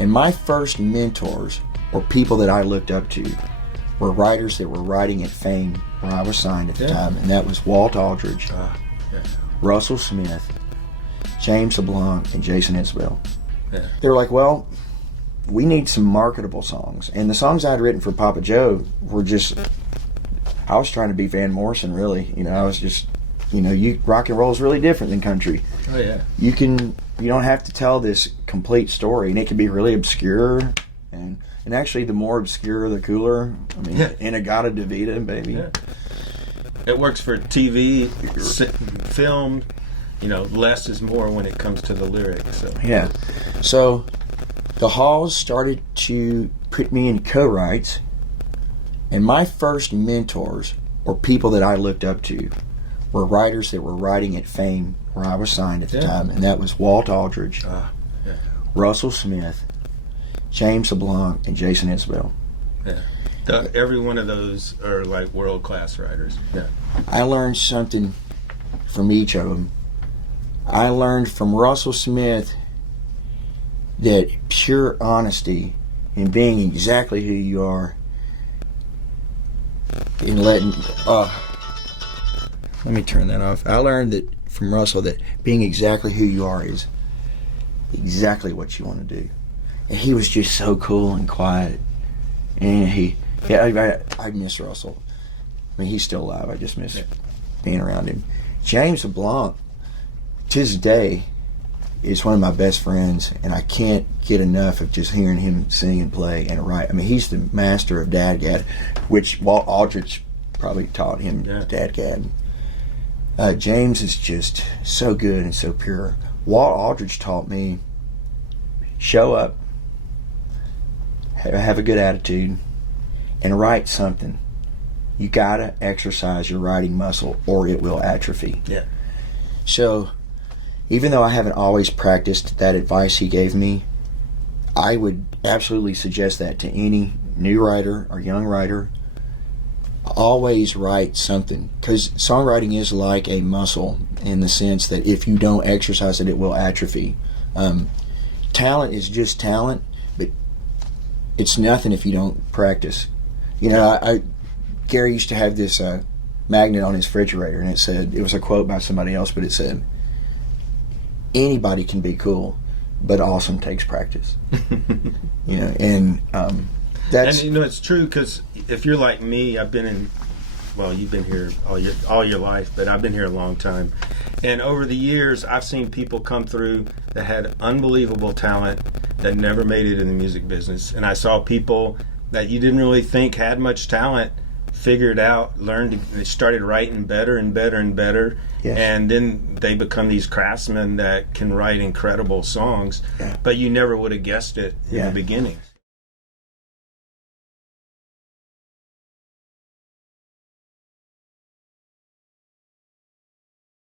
And my first mentors, or people that I looked up to, were writers that were writing at Fame, where I was signed at the time, and that was Walt Aldridge, Russell Smith, James LeBlanc, and Jason Isbell. Yeah. They were like, well, we need some marketable songs. And the songs I'd written for Papa Joe were just, I was trying to be Van Morrison, really. I was just, rock and roll is really different than country. Oh, yeah. You don't have to tell this complete story, and it can be really obscure. And actually, the more obscure, the cooler. I mean, Inagata Davida, baby. Yeah. It works for TV, film. Less is more when it comes to the lyrics. So. Yeah. So the Halls started to put me in co-writes, and my first mentors, or people that I looked up to, were writers that were writing at Fame, where I was signed at the time, and that was Walt Aldridge, Russell Smith, James LeBlanc, and Jason Isbell. Yeah. Every one of those are like world-class writers. Yeah. I learned something from each of them. I learned from Russell Smith that pure honesty and being exactly who you are and letting... let me turn that off. I learned that from Russell that being exactly who you are is exactly what you want to do. And he was just so cool and quiet. And I miss Russell. I mean, he's still alive. I just miss being around him. James LeBlanc, to this day, is one of my best friends, and I can't get enough of just hearing him sing and play and write. I mean, he's the master of Dadgad, which Walt Aldridge probably taught him Dadgad. James is just so good and so pure. Walt Aldridge taught me, show up, have a good attitude, and write something. You gotta exercise your writing muscle or it will atrophy. Yeah. So, even though I haven't always practiced that advice he gave me, I would absolutely suggest that to any new writer or young writer. Always write something, because songwriting is like a muscle in the sense that if you don't exercise it, it will atrophy. Talent is just talent, but it's nothing if you don't practice. Gary used to have this magnet on his refrigerator, and it was a quote by somebody else, but it said, anybody can be cool, but awesome takes practice. That's... And it's true, because if you're like me, I've been in, well, you've been here all your life, but I've been here a long time. And over the years, I've seen people come through that had unbelievable talent that never made it in the music business. And I saw people that you didn't really think had much talent figure it out, they started writing better and better and better. Yes. And then they become these craftsmen that can write incredible songs, but you never would have guessed it in the beginning.